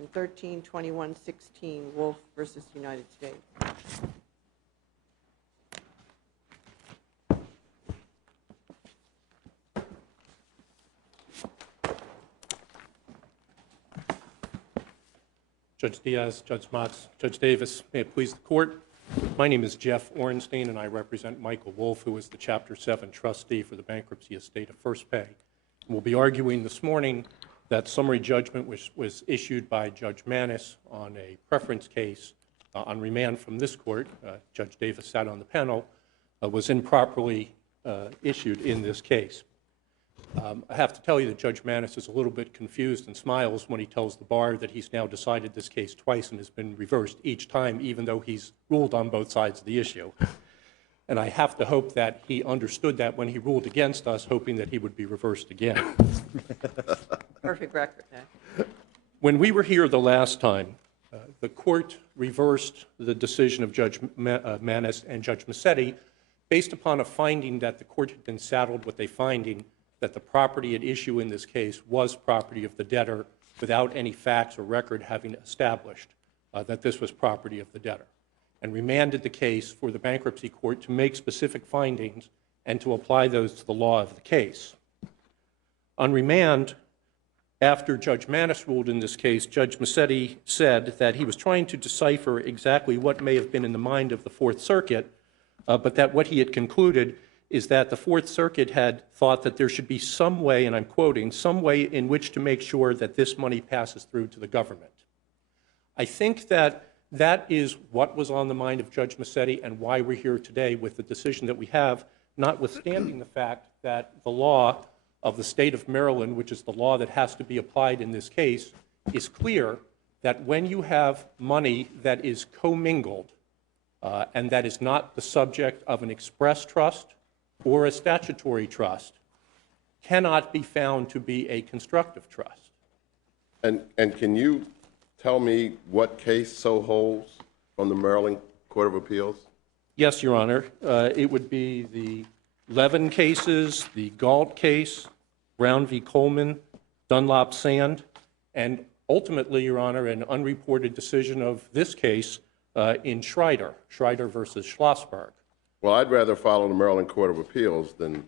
in 13-2116 Wolff versus United States. Judge Diaz, Judge Motz, Judge Davis, may it please the court. My name is Jeff Orenstein, and I represent Michael Wolff, who is the Chapter 7 trustee for the bankruptcy estate of First Pay. We'll be arguing this morning that summary judgment was issued by Judge Manis on a preference case on remand from this court. Judge Davis sat on the panel, was improperly issued in this case. I have to tell you that Judge Manis is a little bit confused and smiles when he tells the bar that he's now decided this case twice and has been reversed each time, even though he's ruled on both sides of the issue. And I have to hope that he understood that when he ruled against us, hoping that he would be reversed again. Perfect record. When we were here the last time, the court reversed the decision of Judge Manis and Judge Massetti based upon a finding that the court had been saddled with a finding that the property at issue in this case was property of the debtor without any facts or record having established that this was property of the debtor, and remanded the case for the bankruptcy court to make specific findings and to apply those to the law of the case. On remand, after Judge Manis ruled in this case, Judge Massetti said that he was trying to decipher exactly what may have been in the mind of the Fourth Circuit, but that what he had concluded is that the Fourth Circuit had thought that there should be some way, and I'm quoting, some way in which to make sure that this money passes through to the government. I think that that is what was on the mind of Judge Massetti and why we're here today with the decision that we have, notwithstanding the fact that the law of the state of Maryland, which is the law that has to be applied in this case, is clear that when you have money that is commingled and that is not the subject of an express trust or a statutory trust, cannot be found to be a constructive trust. And can you tell me what case so holds from the Maryland Court of Appeals? Yes, Your Honor. It would be the Levin cases, the Galt case, Brown v. Coleman, Dunlop Sand, and ultimately, Your Honor, an unreported decision of this case in Schreider versus Schlossberg. Well, I'd rather follow the Maryland Court of Appeals than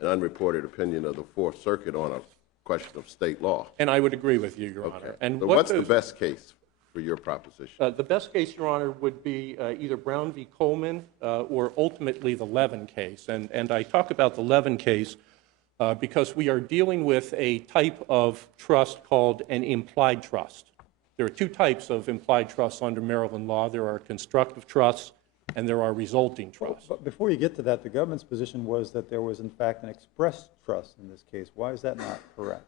an unreported opinion of the Fourth Circuit on a question of state law. And I would agree with you, Your Honor. And so what's the best case for your proposition? The best case, Your Honor, would be either Brown v. Coleman or ultimately the Levin case. And I talk about the Levin case because we are dealing with a type of trust called an implied trust. There are two types of implied trusts under Maryland law. There are constructive trusts and there are resulting trusts. But before you get to that, the government's position was that there was, in fact, an express trust in this case. Why is that not correct?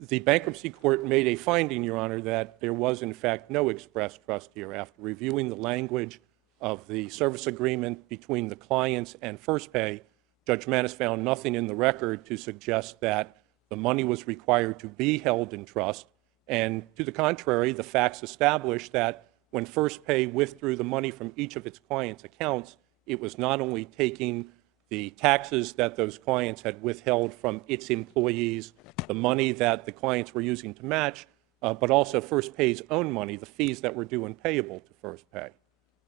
The bankruptcy court made a finding, Your Honor, that there was, in fact, no express trust here. After reviewing the language of the service agreement between the clients and First Pay, Judge Manis found nothing in the record to suggest that the money was required to be held in trust. And to the contrary, the facts established that when First Pay withdrew the money from each of its clients' accounts, it was not only taking the taxes that those clients had withheld from its employees, the money that the clients were using to match, but also First Pay's own money, the fees that were due and payable to First Pay.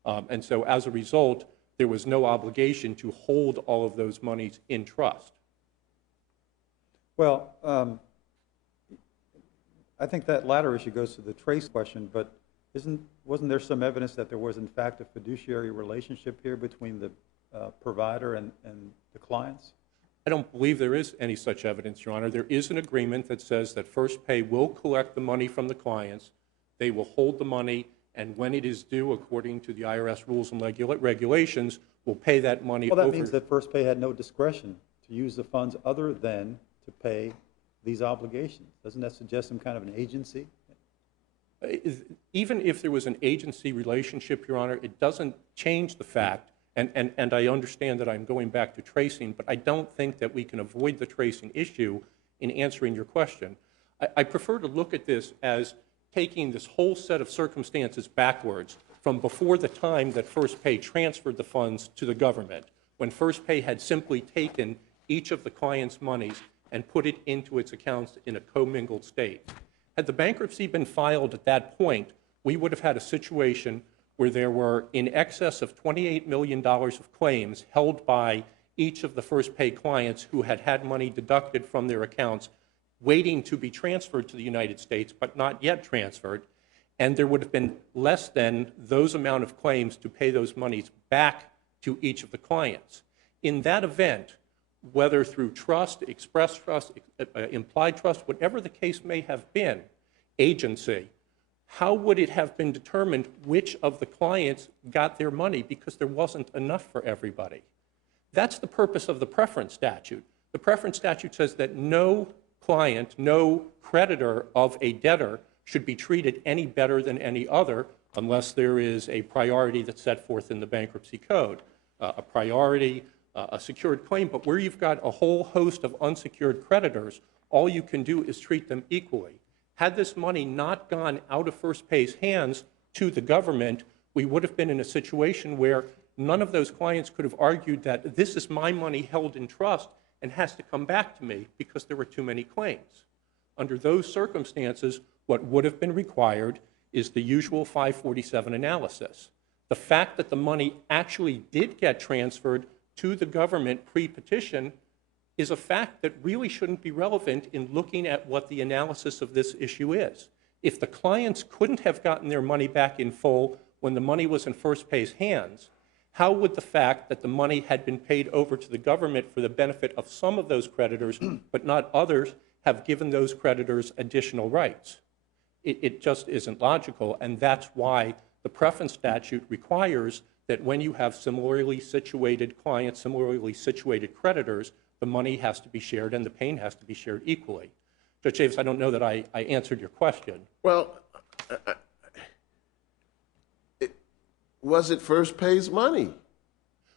And so as a result, there was no obligation to hold all of those monies in trust. Well, I think that latter issue goes to the trace question, but wasn't there some evidence that there was, in fact, a fiduciary relationship here between the provider and the clients? I don't believe there is any such evidence, Your Honor. There is an agreement that says that First Pay will collect the money from the clients, they will hold the money, and when it is due, according to the IRS rules and regulations, will pay that money over. Well, that means that First Pay had no discretion to use the funds other than to pay these obligations. Doesn't that suggest some kind of an agency? Even if there was an agency relationship, Your Honor, it doesn't change the fact, and I understand that I'm going back to tracing, but I don't think that we can avoid the tracing issue in answering your question. I prefer to look at this as taking this whole set of circumstances backwards from before the time that First Pay transferred the funds to the government, when First Pay had simply taken each of the client's monies and put it into its accounts in a commingled state. Had the bankruptcy been filed at that point, we would have had a situation where there were in excess of $28 million of claims held by each of the first pay clients who had had money deducted from their accounts waiting to be transferred to the United States but not yet transferred, and there would have been less than those amount of claims to pay those monies back to each of the clients. In that event, whether through trust, express trust, implied trust, whatever the case may have been, agency, how would it have been determined which of the clients got their money because there wasn't enough for everybody? That's the purpose of the preference statute. The preference statute says that no client, no creditor of a debtor should be treated any better than any other unless there is a priority that's set forth in the bankruptcy code, a priority, a secured claim. But where you've got a whole host of unsecured creditors, all you can do is treat them equally. Had this money not gone out of First Pay's hands to the government, we would have been in a situation where none of those clients could have argued that this is my money held in trust and has to come back to me because there were too many claims. Under those circumstances, what would have been required is the usual 547 analysis. The fact that the money actually did get transferred to the government pre-petition is a fact that really shouldn't be relevant in looking at what the analysis of this issue is. If the clients couldn't have gotten their money back in full when the money was in First Pay's hands, how would the fact that the money had been paid over to the government for the benefit of some of those creditors but not others have given those creditors additional rights? It just isn't logical, and that's why the preference statute requires that when you have similarly situated clients, similarly situated creditors, the money has to be shared and the pain has to be shared equally. Judge Davis, I don't know that I answered your question. Well, was it First Pay's money?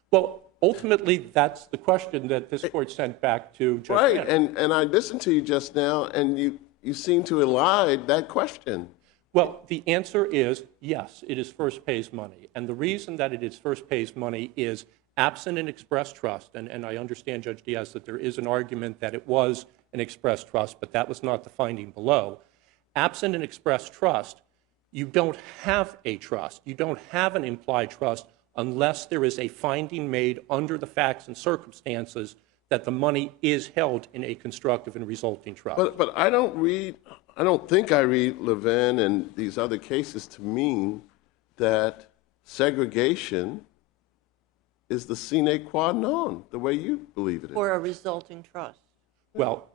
Well, ultimately, that's the question that this court sent back to Judge Right, Manning. and I listened to you just now, and you seem to elide that question. Well, the answer is yes, it is First Pay's money. And the reason that it is First Pay's money is absent an express trust, and I understand, Judge Diaz, that there is an argument that it was an express trust, but that was not the finding below. Absent an express trust, you don't have a trust. You don't have an implied trust unless there is a finding made under the facts and circumstances that the money is held in a constructive and resulting trust. But I don't think I read Levin and these other cases to mean that segregation is the sine qua non, the way you believe it is. Or a resulting trust. Well,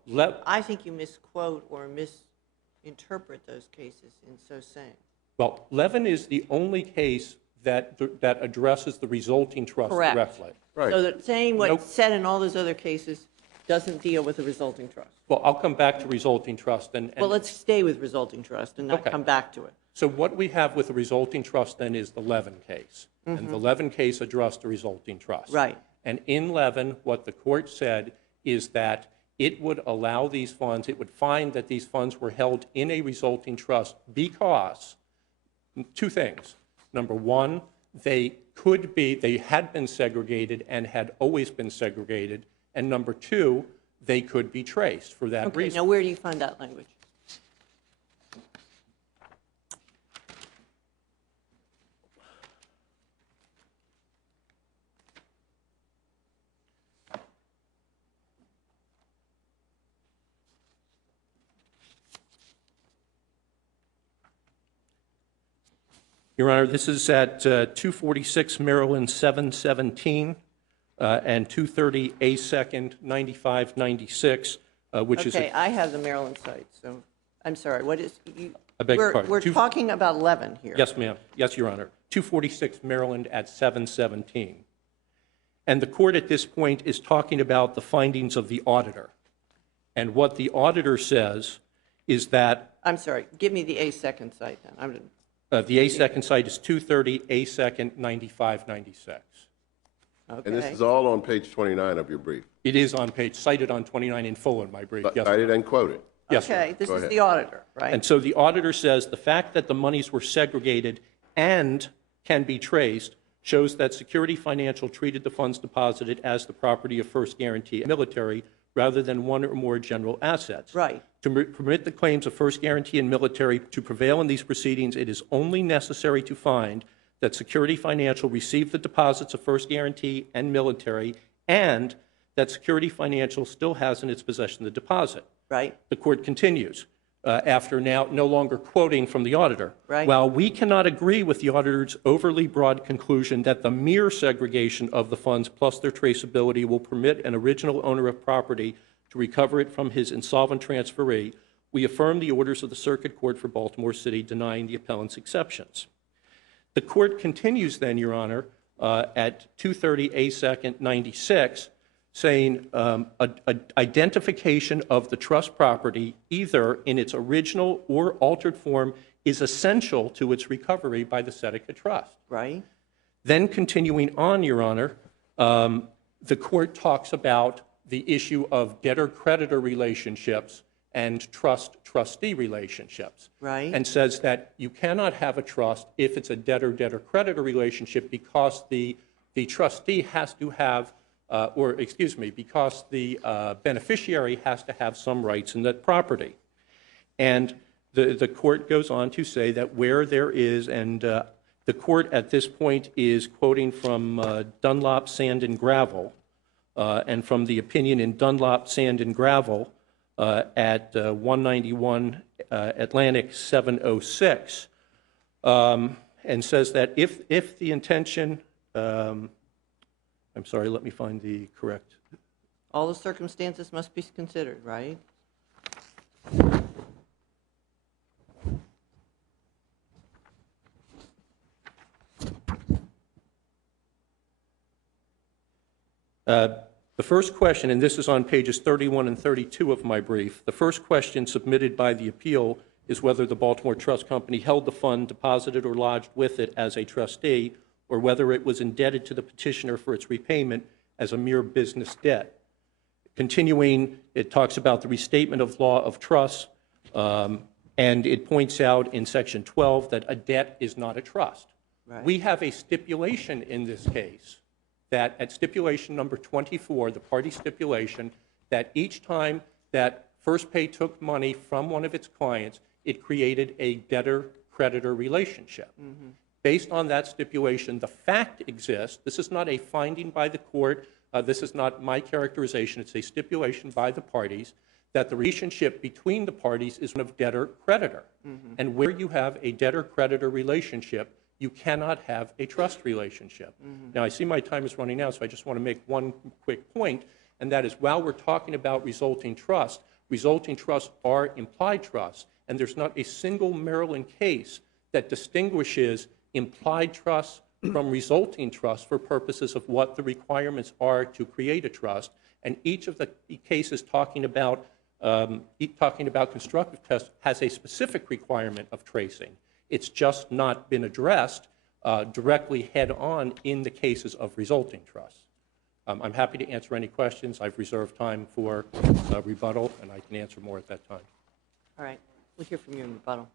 I think you misquote or misinterpret those cases in so saying. well, Levin is the only case that addresses the resulting trust Correct. directly. Right. So that saying what's Nope. said in all those other cases doesn't deal with the resulting trust. Well, I'll come back to resulting trust. Well, let's stay with resulting trust and not Okay. come back to it. So what we have with the resulting trust then is the Levin case. And the Levin case addressed the resulting trust. Right. And in Levin, what the court said is that it would allow these funds, it would find that these funds were held in a resulting trust because two things. Number one, they had been segregated and had always been segregated. And number two, they could be traced for that Okay, reason. now where do you find that language? Your Honor, this is at 246 Maryland 717 and 230 A Second 9596, which is Okay, I have the Maryland site, so I'm sorry. What is you? I beg your pardon. We're talking about Levin here. Yes, ma'am. Yes, Your Honor. 246 Maryland at 717. And the court at this point is talking about the findings of the auditor. And what the auditor says is that I'm sorry. Give me the A second site then. the A Second site is 230 A Second 9596. Okay. And this is all on page 29 of your brief. It is on page, cited on 29 in full in my brief. Yes, Cited and quoted. yes, sir. Okay, this Go is ahead. the auditor, right? And so the auditor says the fact that the monies were segregated and can be traced shows that Security Financial treated the funds deposited as the property of First Guarantee Military rather than one or more general assets. Right. To permit the claims of First Guarantee and Military to prevail in these proceedings, it is only necessary to find that Security Financial received the deposits of First Guarantee and Military, and that Security Financial still has in its possession the deposit. Right. The court continues, after now no longer quoting from the auditor. Right. While we cannot agree with the auditor's overly broad conclusion that the mere segregation of the funds plus their traceability will permit an original owner of property to recover it from his insolvent transferee, we affirm the orders of the Circuit Court for Baltimore City denying the appellant's exceptions. The court continues then, Your Honor, at 230 A. 2nd 96, saying identification of the trust property, either in its original or altered form, is essential to its recovery by the Seneca Trust. Right. Then continuing on, Your Honor, the court talks about the issue of debtor-creditor relationships and trust-trustee relationships. Right. And says that you cannot have a trust if it's a debtor-debtor-creditor relationship because the trustee has to have, because the beneficiary has to have some rights in that property. And the court goes on to say that where there is, and the court at this point is quoting from Dunlop, Sand, and Gravel, and from the opinion in Dunlop, Sand, and Gravel at 191 Atlantic 706, and says that if the intention, I'm sorry, let me find the correct. All the circumstances must be considered, right? The first question, and this is on pages 31 and 32 of my brief, the first question submitted by the appeal is whether the Baltimore Trust Company held the fund deposited or lodged with it as a trustee, or whether it was indebted to the petitioner for its repayment as a mere business debt. Continuing, it talks about the restatement of law of trust, and it points out in section 12 that a debt is not a trust. Right. We have a stipulation in this case that at stipulation number 24, the party stipulation, that each time that First Pay took money from one of its clients, it created a debtor-creditor relationship. Mm-hmm. Based on that stipulation, the fact exists. This is not a finding by the court. This is not my characterization. It's a stipulation by the parties that the relationship between the parties is one of debtor-creditor. Mm-hmm. And where you have a debtor-creditor relationship, you cannot have a trust relationship. Mm-hmm. Now, I see my time is running out, so I just want to make one quick point, and that is while we're talking about resulting trusts are implied trusts, and there's not a single Maryland case that distinguishes implied trusts from resulting trusts for purposes of what the requirements are to create a trust. And each of the cases talking about constructive trust has a specific requirement of tracing. It's just not been addressed directly head-on in the cases of resulting trusts. I'm happy to answer any questions. I've reserved time for rebuttal, and I can answer more at that time. All right. We'll hear from you in rebuttal.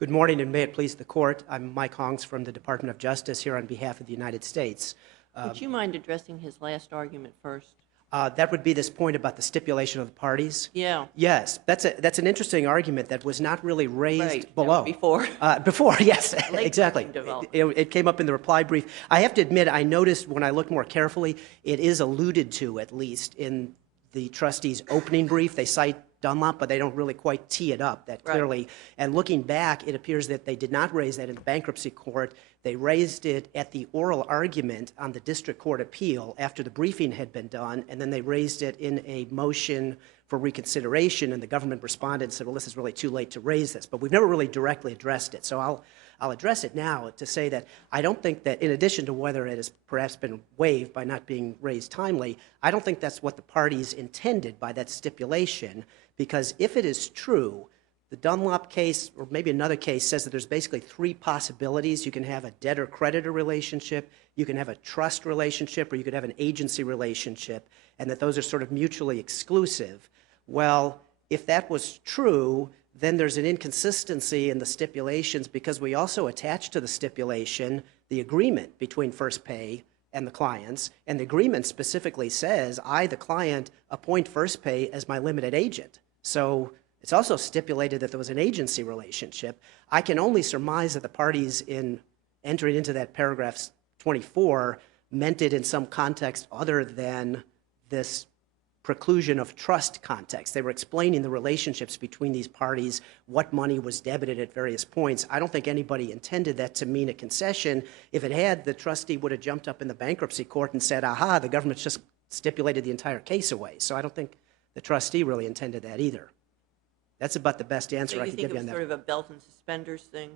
Good morning, and may it please the Court. I'm Mike Hongs from the Department of Justice here on behalf of the United States. Would you mind addressing his last argument first? That would be this point about the stipulation of the parties? Yeah. Yes, that's an interesting argument that was not really raised below. Before. Before, yes, Late exactly. It came up in the reply brief. I have to admit, I noticed when I looked more carefully, it is alluded to, at least, in the trustees' opening brief. They cite Dunlop, but they don't really quite tee it up that clearly. Right. And looking back, it appears that they did not raise that in the bankruptcy court. They raised it at the oral argument on the district court appeal after the briefing had been done, and then they raised it in a motion for reconsideration, and the government responded and said, well, this is really too late to raise this. But we've never really directly addressed it. So I'll address it now to say that I don't think that, in addition to whether it has perhaps been waived by not being raised timely, I don't think that's what the parties intended by that stipulation, because if it is true, the Dunlop case, or maybe another case, says that there's basically three possibilities. You can have a debtor-creditor relationship, you can have a trust relationship, or you could have an agency relationship, and that those are sort of mutually exclusive. Well, if that was true, then there's an inconsistency in the stipulations because we also attach to the stipulation the agreement between First Pay and the clients, and the agreement specifically says, I, the client, appoint First Pay as my limited agent. So it's also stipulated that there was an agency relationship. I can only surmise that the parties in entering into that paragraph 24 meant it in some context other than this preclusion of trust context. They were explaining the relationships between these parties, what money was debited at various points. I don't think anybody intended that to mean a concession. If it had, the trustee would have jumped up in the bankruptcy court and said, aha, the government's just stipulated the entire case away. So I don't think the trustee really intended that either. That's about the best answer So I you can think give it you on was that. sort of a belt and suspenders thing?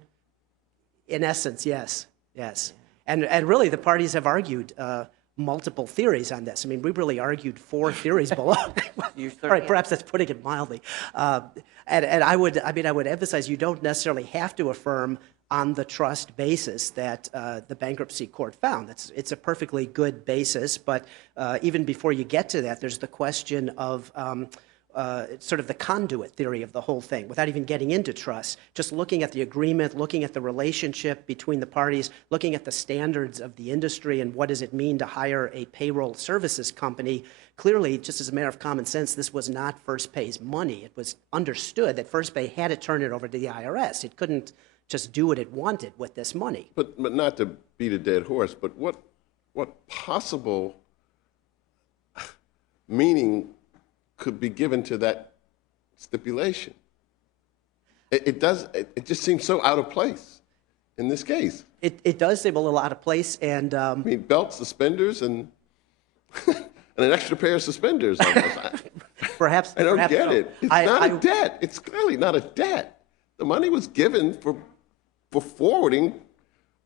In essence, yes, yes. And really, the parties have argued multiple theories on this. I mean, we really argued 4 theories below. You All right, perhaps that's putting it mildly. And I would emphasize you don't necessarily have to affirm on the trust basis that the bankruptcy court found. It's a perfectly good basis, but even before you get to that, there's the question of sort of the conduit theory of the whole thing, without even getting into trust, just looking at the agreement, looking at the relationship between the parties, looking at the standards of the industry and what does it mean to hire a payroll services company. Clearly, just as a matter of common sense, this was not First Pay's money. It was understood that First Pay had to turn it over to the IRS. It couldn't just do what it wanted with this money. But not to beat a dead horse, but what possible meaning could be given to that stipulation? It just seems so out of place in this case. It does seem a little out of place, and I mean, belts, suspenders, and and an extra pair of suspenders. Almost. perhaps I don't perhaps get so. it. It's not a debt. It's clearly not a debt. The money was given for forwarding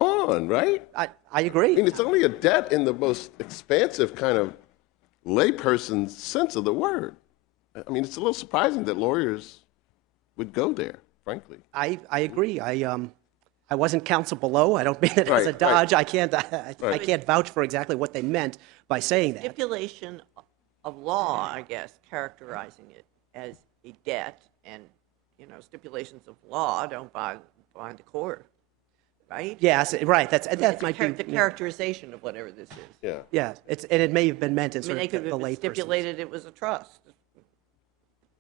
on, right? I agree. I mean, it's only a debt in the most expansive kind of layperson's sense of the word. I mean, it's a little surprising that lawyers would go there, frankly. I agree. I wasn't counsel below. I don't mean it as a Right, dodge. right. I can't vouch for exactly what they meant by saying that. Stipulation of law, I guess, characterizing it as a debt, and, stipulations of law don't bind the court, right? Yes, right. That It's might be the characterization of whatever this is. Yeah. Yeah, and it may have been meant in I mean, sort they of could the have lay stipulated it was a trust.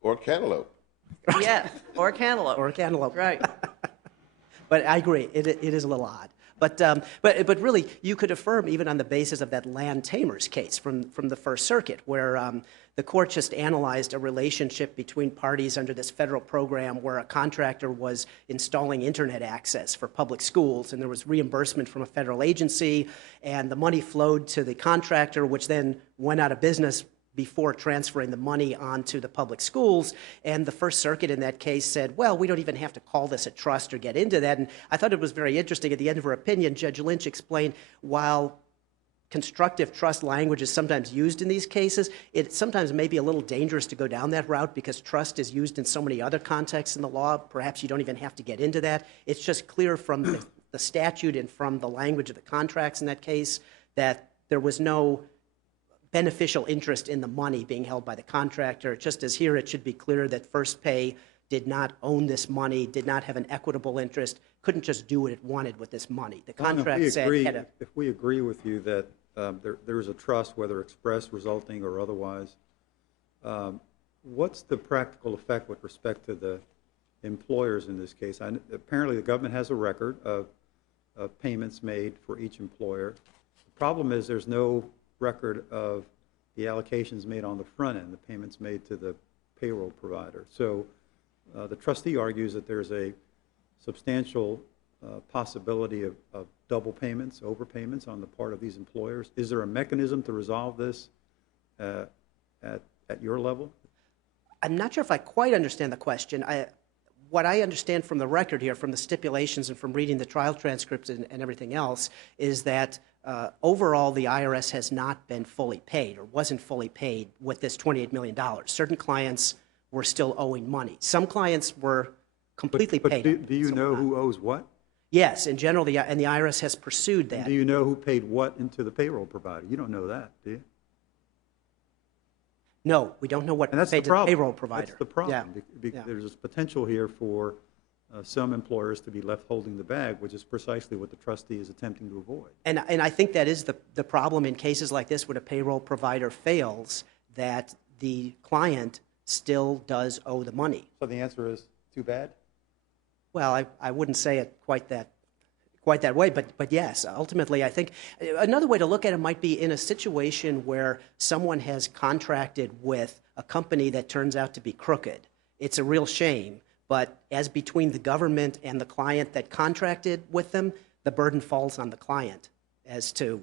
Or cantaloupe. Yes, or a cantaloupe. or a cantaloupe. Right. But I agree, it is a little odd. But really, you could affirm even on the basis of that land tamers case from the First Circuit, where the court just analyzed a relationship between parties under this federal program where a contractor was installing internet access for public schools, and there was reimbursement from a federal agency, and the money flowed to the contractor, which then went out of business before transferring the money onto the public schools. And the First Circuit in that case said, well, we don't even have to call this a trust or get into that. And I thought it was very interesting. At the end of her opinion, Judge Lynch explained, while constructive trust language is sometimes used in these cases, it sometimes may be a little dangerous to go down that route because trust is used in so many other contexts in the law. Perhaps you don't even have to get into that. It's just clear from the statute and from the language of the contracts in that case that there was no beneficial interest in the money being held by the contractor. Just as here, it should be clear that First Pay did not own this money, did not have an equitable interest, couldn't just do what it wanted with this money. The contract said If we agree with you that there is a trust, whether express, resulting, or otherwise, what's the practical effect with respect to the employers in this case? Apparently, the government has a record of payments made for each employer. The problem is there's no record of the allocations made on the front end, the payments made to the payroll provider. So the trustee argues that there's a substantial possibility of double payments, overpayments on the part of these employers. Is there a mechanism to resolve this at your level? I'm not sure if I quite understand the question. What I understand from the record here, from the stipulations and from reading the trial transcripts and everything else, is that overall the IRS has not been fully paid or wasn't fully paid with this $28 million. Certain clients were still owing money. Some clients were completely paid. Do you know who owes what? Yes, in general, and the IRS has pursued that. Do you know who paid what into the payroll provider? You don't know that, do you? No, we don't know what And that's paid the to the problem. payroll provider. That's the problem. Yeah. There's this potential here for some employers to be left holding the bag, which is precisely what the trustee is attempting to avoid. And I think that is the problem in cases like this where the payroll provider fails, that the client still does owe the money. So the answer is too bad? Well, I wouldn't say it quite that way, but yes, ultimately I think another way to look at it might be in a situation where someone has contracted with a company that turns out to be crooked. It's a real shame, but as between the government and the client that contracted with them, the burden falls on the client as to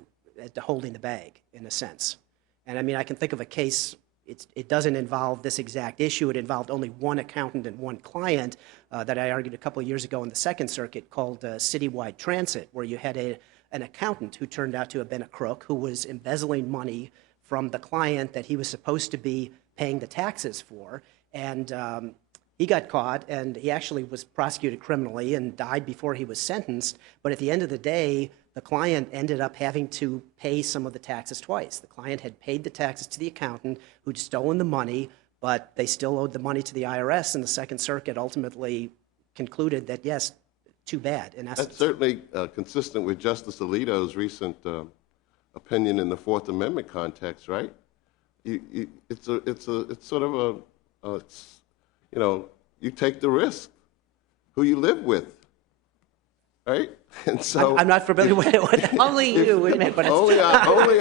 holding the bag, in a sense. And I mean, I can think of a case, it doesn't involve this exact issue. It involved only one accountant and one client that I argued a couple of years ago in the Second Circuit called Citywide Transit, where you had an accountant who turned out to have been a crook who was embezzling money from the client that he was supposed to be paying the taxes for. And he got caught, and he actually was prosecuted criminally and died before he was sentenced. But at the end of the day, the client ended up having to pay some of the taxes twice. The client had paid the taxes to the accountant who'd stolen the money, but they still owed the money to the IRS, and the Second Circuit ultimately concluded that, yes, too bad, in essence. That's certainly consistent with Justice Alito's recent opinion in the Fourth Amendment context, right? It's sort of you take the risk who you live with, right? And so I'm not familiar with it. Only you admit, but it's only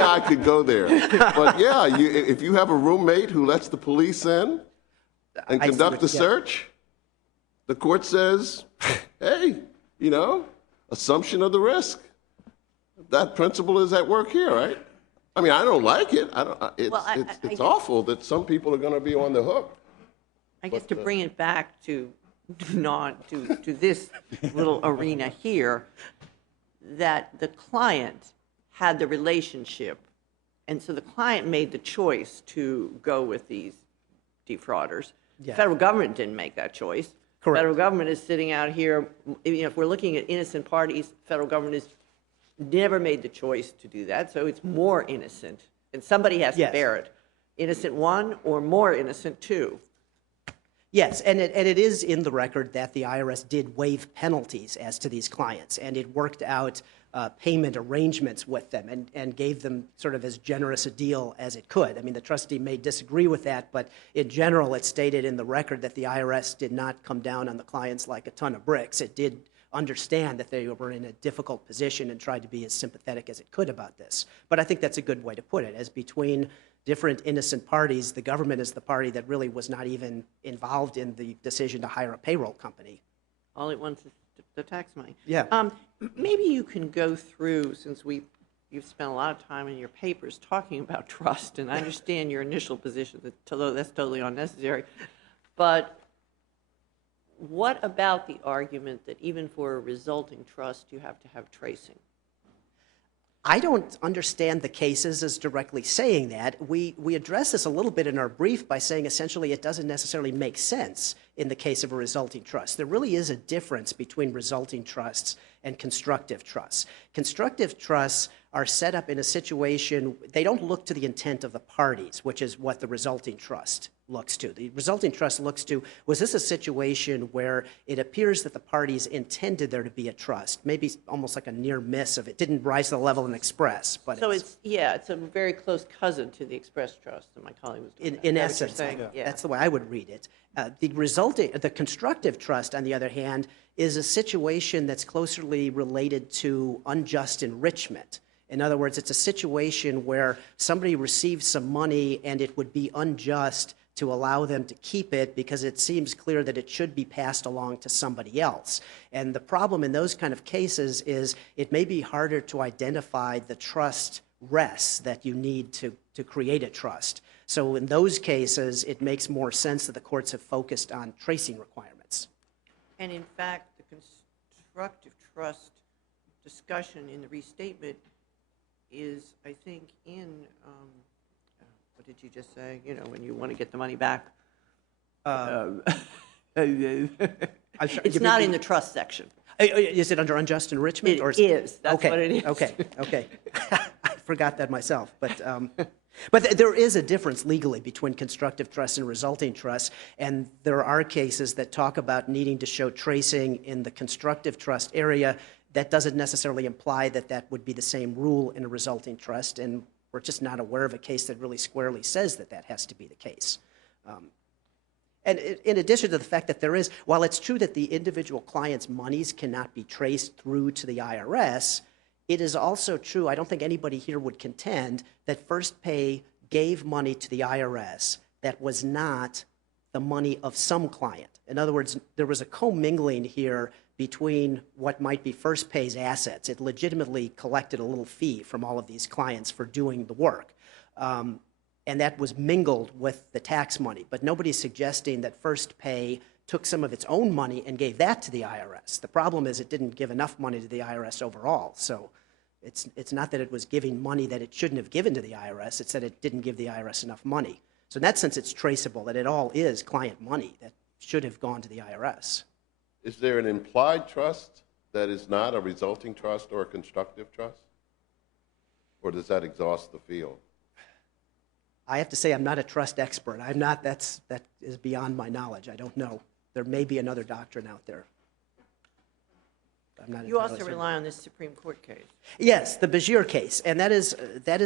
I could go there. But yeah, if you have a roommate who lets the police in and I see conduct what- the yeah. search, the court says, hey, assumption of the risk. That principle is at work here, right? I mean, I don't like it. It's awful that some people are going to be on the hook. I guess to bring it back to this little arena here, that the client had the relationship, and so the client made the choice to go with these defrauders. Yeah. The federal government didn't make that choice. Correct. Federal government is sitting out here, if we're looking at innocent parties, federal government has never made the choice to do that, so it's more innocent, and somebody has to Yes. bear it. Innocent one or more innocent two. Yes, and it is in the record that the IRS did waive penalties as to these clients, and it worked out payment arrangements with them and gave them sort of as generous a deal as it could. I mean, the trustee may disagree with that, but in general, it's stated in the record that the IRS did not come down on the clients like a ton of bricks. It did understand that they were in a difficult position and tried to be as sympathetic as it could about this. But I think that's a good way to put it. As between different innocent parties, the government is the party that really was not even involved in the decision to hire a payroll company. All it wants is the tax money. Yeah. Maybe you can go through, since you've spent a lot of time in your papers talking about trust, and I understand your initial position, although that's totally unnecessary. But what about the argument that even for a resulting trust, you have to have tracing? I don't understand the cases as directly saying that. We address this a little bit in our brief by saying essentially it doesn't necessarily make sense in the case of a resulting trust. There really is a difference between resulting trusts and constructive trusts. Constructive trusts are set up in a situation, they don't look to the intent of the parties, which is what the resulting trust looks to. The resulting trust looks to, was this a situation where it appears that the parties intended there to be a trust, maybe almost like a near miss of it, didn't rise to the level of an express. But So it's a very close cousin to the Express Trust that my colleague was doing. in Is that what you're essence, saying? Yeah. that's the way I would read it. The constructive trust, on the other hand, is a situation that's closely related to unjust enrichment. In other words, it's a situation where somebody receives some money and it would be unjust to allow them to keep it because it seems clear that it should be passed along to somebody else. And the problem in those kind of cases is it may be harder to identify the trust rests that you need to create a trust. So in those cases, it makes more sense that the courts have focused on tracing requirements. And in fact, the constructive trust discussion in the restatement is, I think, in, what did you just say? When you want to get the money back. It's not in the trust section. Is it under unjust enrichment? It is. That's okay, what it is. Okay. I forgot that myself. But But there is a difference legally between constructive trust and resulting trust, and there are cases that talk about needing to show tracing in the constructive trust area. That doesn't necessarily imply that that would be the same rule in a resulting trust, and we're just not aware of a case that really squarely says that that has to be the case. And in addition to the fact that there is, while it's true that the individual client's monies cannot be traced through to the IRS, it is also true, I don't think anybody here would contend, that First Pay gave money to the IRS that was not the money of some client. In other words, there was a commingling here between what might be First Pay's assets. It legitimately collected a little fee from all of these clients for doing the work. And that was mingled with the tax money. But nobody's suggesting that First Pay took some of its own money and gave that to the IRS. The problem is it didn't give enough money to the IRS overall. So it's not that it was giving money that it shouldn't have given to the IRS. It's that it didn't give the IRS enough money. So in that sense, it's traceable, that it all is client money that should have gone to the IRS. Is there an implied trust that is not a resulting trust or a constructive trust? Or does that exhaust the field? I have to say I'm not a trust expert. I'm not, that is beyond my knowledge. I don't know. There may be another doctrine out there. I'm not You entirely also certain. rely on this Supreme Court case. Yes, the Bajir case, and that is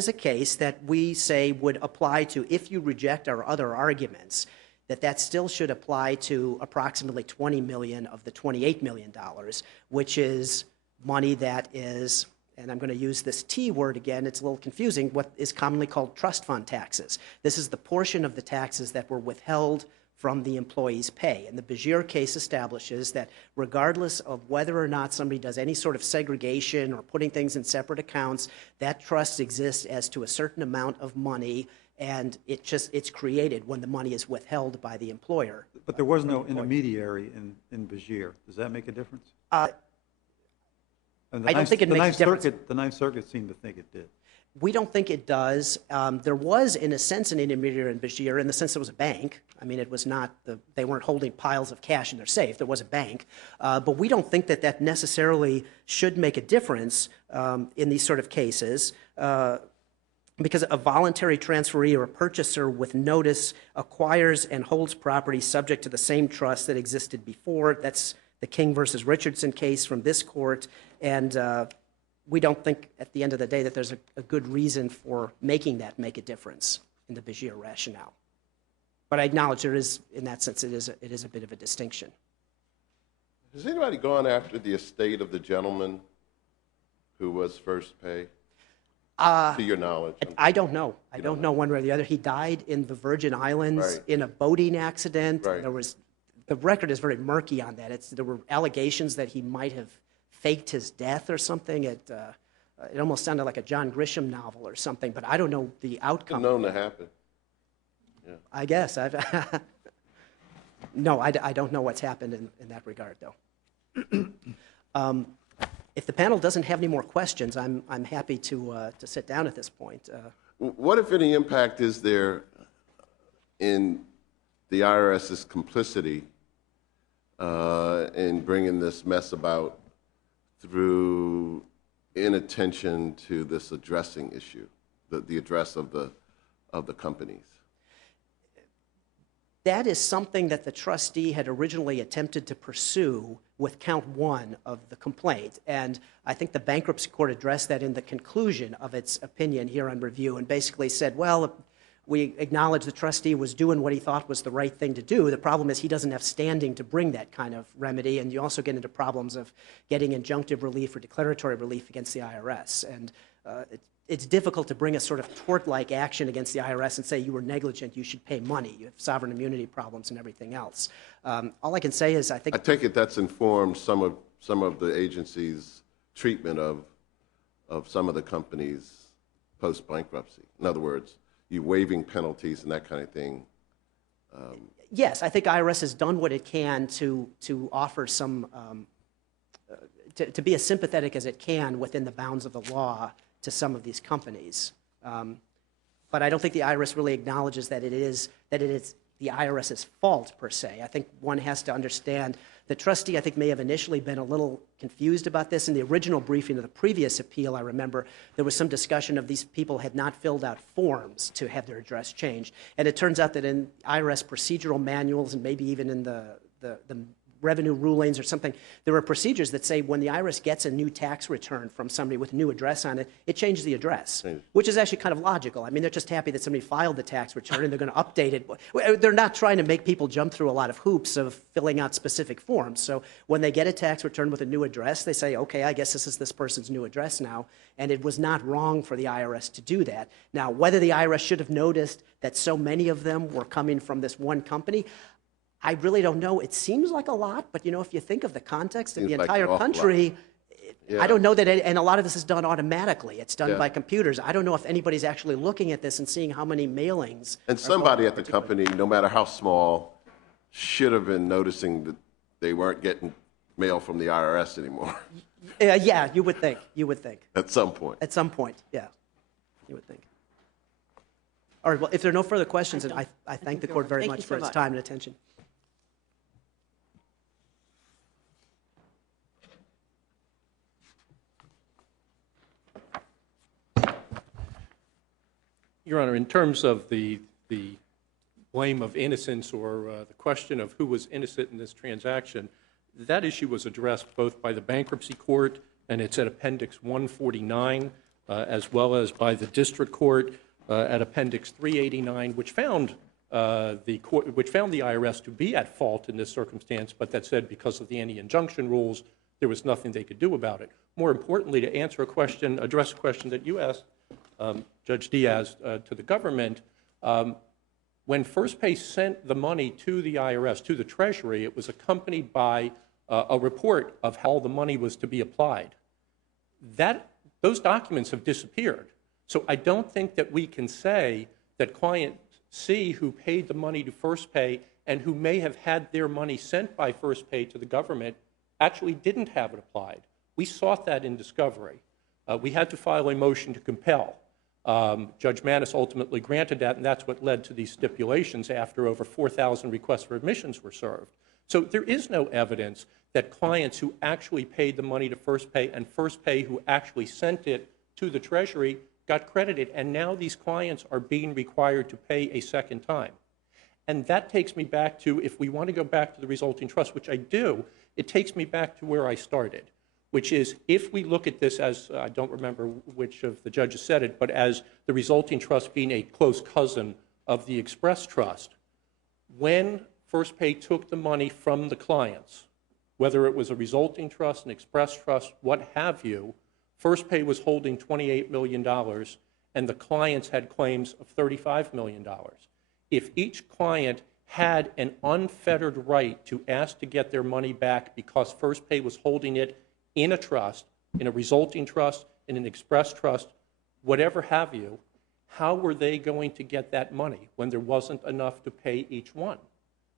a case that we say would apply to, if you reject our other arguments, that still should apply to approximately $20 million of the $28 million, which is money that is, and I'm going to use this T word again, it's a little confusing, what is commonly called trust fund taxes. This is the portion of the taxes that were withheld from the employee's pay. And the Bajir case establishes that regardless of whether or not somebody does any sort of segregation or putting things in separate accounts, that trust exists as to a certain amount of money, and it's created when the money is withheld by the employer. But there was no intermediary in Bajir. Does that make a difference? I don't think it makes a difference. The Ninth Circuit seemed to think it did. We don't think it does. There was, in a sense, an intermediary in Bajir, in the sense it was a bank. I mean, it was not, they weren't holding piles of cash in their safe. There was a bank. But we don't think that necessarily should make a difference in these sort of cases, because a voluntary transferee or a purchaser with notice acquires and holds property subject to the same trust that existed before. That's the King versus Richardson case from this court. And we don't think, at the end of the day, that there's a good reason for making that make a difference in the Bajir rationale. But I acknowledge there is, in that sense, it is a bit of a distinction. Has anybody gone after the estate of the gentleman who was First Pay? To your knowledge? I don't know. I don't know one way or the other. He died in the Virgin Islands Right. in a boating accident. Right. The record is very murky on that. There were allegations that he might have faked his death or something. It almost sounded like a John Grisham novel or something, but I don't know the outcome. Known to happen. Yeah. I guess. No, I don't know what's happened in that regard, though. If the panel doesn't have any more questions, I'm happy to sit down at this point. What, if any, impact is there in the IRS's complicity in bringing this mess about through inattention to this addressing issue, the address of the companies? That is something that the trustee had originally attempted to pursue with count 1 of the complaint. And I think the bankruptcy court addressed that in the conclusion of its opinion here on review and basically said, well, we acknowledge the trustee was doing what he thought was the right thing to do. The problem is he doesn't have standing to bring that kind of remedy, and you also get into problems of getting injunctive relief or declaratory relief against the IRS. And it's difficult to bring a sort of tort-like action against the IRS and say you were negligent, you should pay money. You have sovereign immunity problems and everything else. All I can say is I think... I take it that's informed some of the agency's treatment of some of the companies post-bankruptcy. In other words, you waiving penalties and that kind of thing. Yes, I think IRS has done what it can to offer some, to be as sympathetic as it can within the bounds of the law to some of these companies. But I don't think the IRS really acknowledges that it is the IRS's fault, per se. I think one has to understand the trustee, I think, may have initially been a little confused about this. In the original briefing of the previous appeal, I remember there was some discussion of these people had not filled out forms to have their address changed. And it turns out that in IRS procedural manuals and maybe even in the revenue rulings or something, there are procedures that say when the IRS gets a new tax return from somebody with a new address on it, it changes the address, which is actually kind of logical. I mean, they're just happy that somebody filed the tax return and they're going to update it. They're not trying to make people jump through a lot of hoops of filling out specific forms. So when they get a tax return with a new address, they say, okay, I guess this is this person's new address now. And it was not wrong for the IRS to do that. Now, whether the IRS should have noticed that so many of them were coming from this one company, I really don't know. It seems like a lot, but you know, if you think of the context of the Seems like entire an awful country, Yeah. I don't know that, and a lot of this is done automatically. It's done by computers. I don't know if anybody's actually looking at this and seeing how many mailings. And somebody at the company, no matter how small, should have been noticing that they weren't getting mail from the IRS anymore Yeah, you would think. You would think. at some point. At some point, yeah. You would think. All right, well, if there are no further questions, then I thank the there court are. very Thank much you so for its much. time and attention. Your Honor, in terms of the blame of innocence or the question of who was innocent in this transaction, that issue was addressed both by the bankruptcy court, and it's at Appendix 149, as well as by the district court at Appendix 389, which found the IRS to be at fault in this circumstance, but that said because of the anti-injunction rules, there was nothing they could do about it. More importantly, to answer a question, address a question that you asked, Judge Diaz, to the government, when First Pay sent the money to the IRS, to the Treasury, it was accompanied by a report of how the money was to be applied. Those documents have disappeared. So I don't think that we can say that client C, who paid the money to First Pay and who may have had their money sent by First Pay to the government, actually didn't have it applied. We sought that in discovery. We had to file a motion to compel. Judge Manis ultimately granted that, and that's what led to these stipulations after over 4,000 requests for admissions were served. So there is no evidence that clients who actually paid the money to First Pay and First Pay who actually sent it to the Treasury got credited, and now these clients are being required to pay a second time. And that takes me back to, if we want to go back to the resulting trust, which I do, it takes me back to where I started, which is if we look at this as, I don't remember which of the judges said it, but as the resulting trust being a close cousin of the express trust, when First Pay took the money from the clients, whether it was a resulting trust, an express trust, what have you, First Pay was holding $28 million, and the clients had claims of $35 million. If each client had an unfettered right to ask to get their money back because First Pay was holding it in a trust, in a resulting trust, in an express trust, whatever have you, how were they going to get that money when there wasn't enough to pay each one?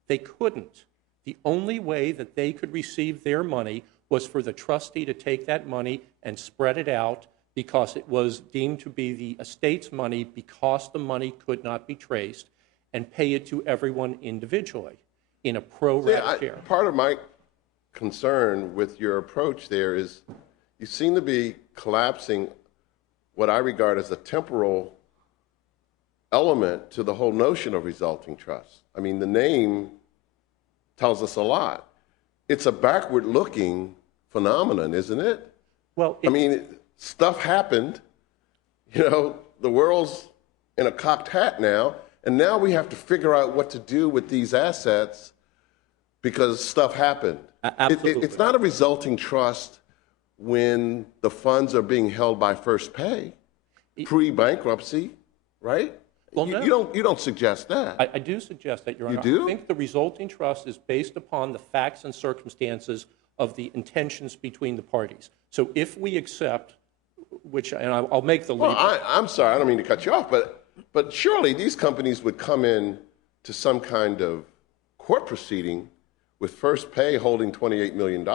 They couldn't. The only way that they could receive their money was for the trustee to take that money and spread it out because it was deemed to be the estate's money because the money could not be traced, and pay it to everyone individually in a pro-rata share. Part of my concern with your approach there is you seem to be collapsing what I regard as a temporal element to the whole notion of resulting trust. I mean, the name tells us a lot. It's a backward-looking phenomenon, isn't it? Well, I mean, stuff happened. You know, the world's in a cocked hat now, and now we have to figure out what to do with these assets because stuff happened. Absolutely. It's not a resulting trust when the funds are being held by First Pay, pre-bankruptcy, right? Well, no. You don't suggest that. I do suggest that, Your Honor. You do? I think the resulting trust is based upon the facts and circumstances of the intentions between the parties. So if we accept, which, and I'll make the leap. Well, I'm sorry, I don't mean to cut you off, but surely these companies would come in to some kind of court proceeding with First Pay holding $28 million.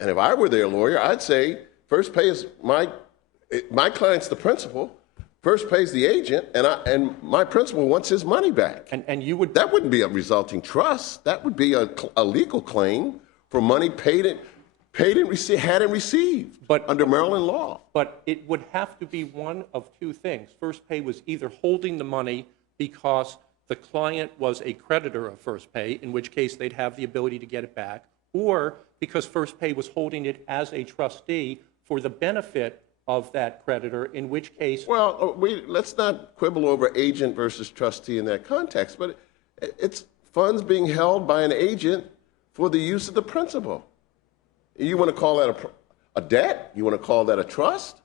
And if I were their lawyer, I'd say First Pay is my client's the principal, First pays the agent, and my principal wants his money back. And you would... That wouldn't be a resulting trust. That would be a legal claim for money paid and hadn't received under Maryland law. But it would have to be one of two things. First Pay was either holding the money because the client was a creditor of First Pay, in which case they'd have the ability to get it back, or because First Pay was holding it as a trustee for the benefit of that creditor, in which case... Well, let's not quibble over agent versus trustee in that context, but it's funds being held by an agent for the use of the principal. You want to call that a debt? You want to call that a trust?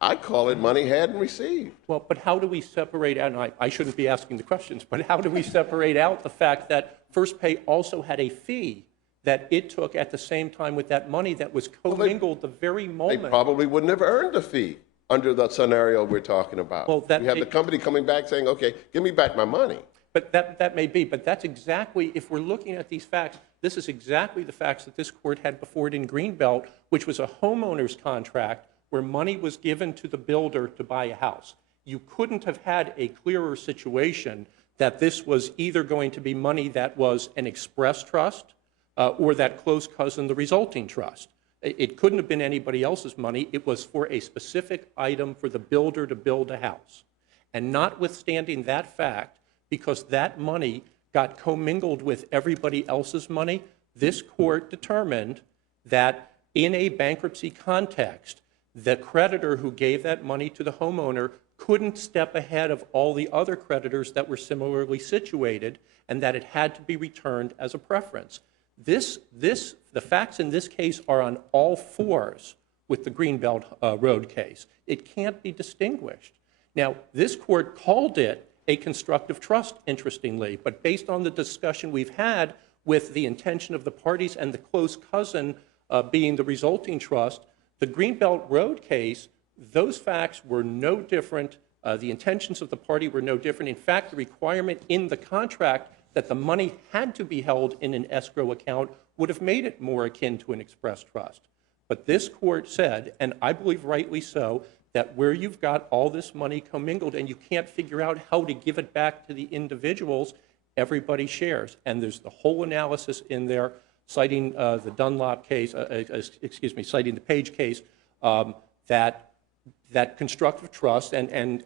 I call it money hadn't received. Well, but how do we separate out, and I shouldn't be asking the questions, but how do we separate out the fact that First Pay also had a fee that it took at the same time with that money that was commingled the very moment? They probably wouldn't have earned a fee under the scenario we're talking about. Well, we have the company coming back saying, okay, give me back my money. But that may be, but that's exactly, if we're looking at these facts, this is exactly the facts that this court had before it in Greenbelt, which was a homeowner's contract where money was given to the builder to buy a house. You couldn't have had a clearer situation that this was either going to be money that was an express trust or that close cousin, the resulting trust. It couldn't have been anybody else's money. It was for a specific item for the builder to build a house. And notwithstanding that fact, because that money got commingled with everybody else's money, this court determined that in a bankruptcy context, the creditor who gave that money to the homeowner couldn't step ahead of all the other creditors that were similarly situated, and that it had to be returned as a preference. The facts in this case are on all fours with the Greenbelt Road case. It can't be distinguished. Now, this court called it a constructive trust, interestingly, but based on the discussion we've had with the intention of the parties and the close cousin being the resulting trust, the Greenbelt Road case, those facts were no different. The intentions of the party were no different. In fact, the requirement in the contract that the money had to be held in an escrow account would have made it more akin to an express trust. But this court said, and I believe rightly so, that where you've got all this money commingled and you can't figure out how to give it back to the individuals, everybody shares. And there's the whole analysis in there, citing the Dunlop case, citing the Page case, that constructive trust and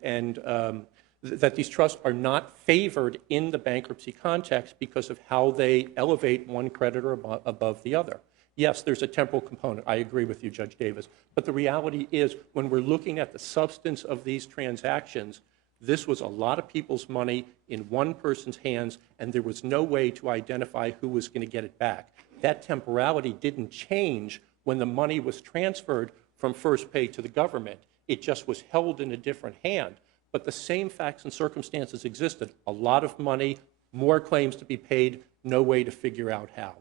that these trusts are not favored in the bankruptcy context because of how they elevate one creditor above the other. Yes, there's a temporal component. I agree with you, Judge Davis. But the reality is, when we're looking at the substance of these transactions, this was a lot of people's money in one person's hands, and there was no way to identify who was going to get it back. That temporality didn't change when the money was transferred from First Pay to the government. It just was held in a different hand. But the same facts and circumstances existed. A lot of money, more claims to be paid, no way to figure out how.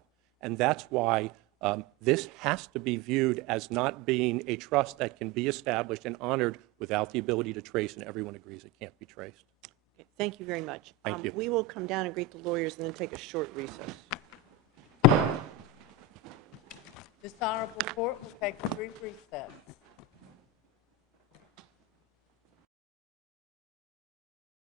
And that's why this has to be viewed as not being a trust that can be established and honored without the ability to trace, and everyone agrees it can't be traced. Okay, thank you very much. Thank you. We will come down and greet the lawyers and then take a short recess. This honorable court will take a brief recess.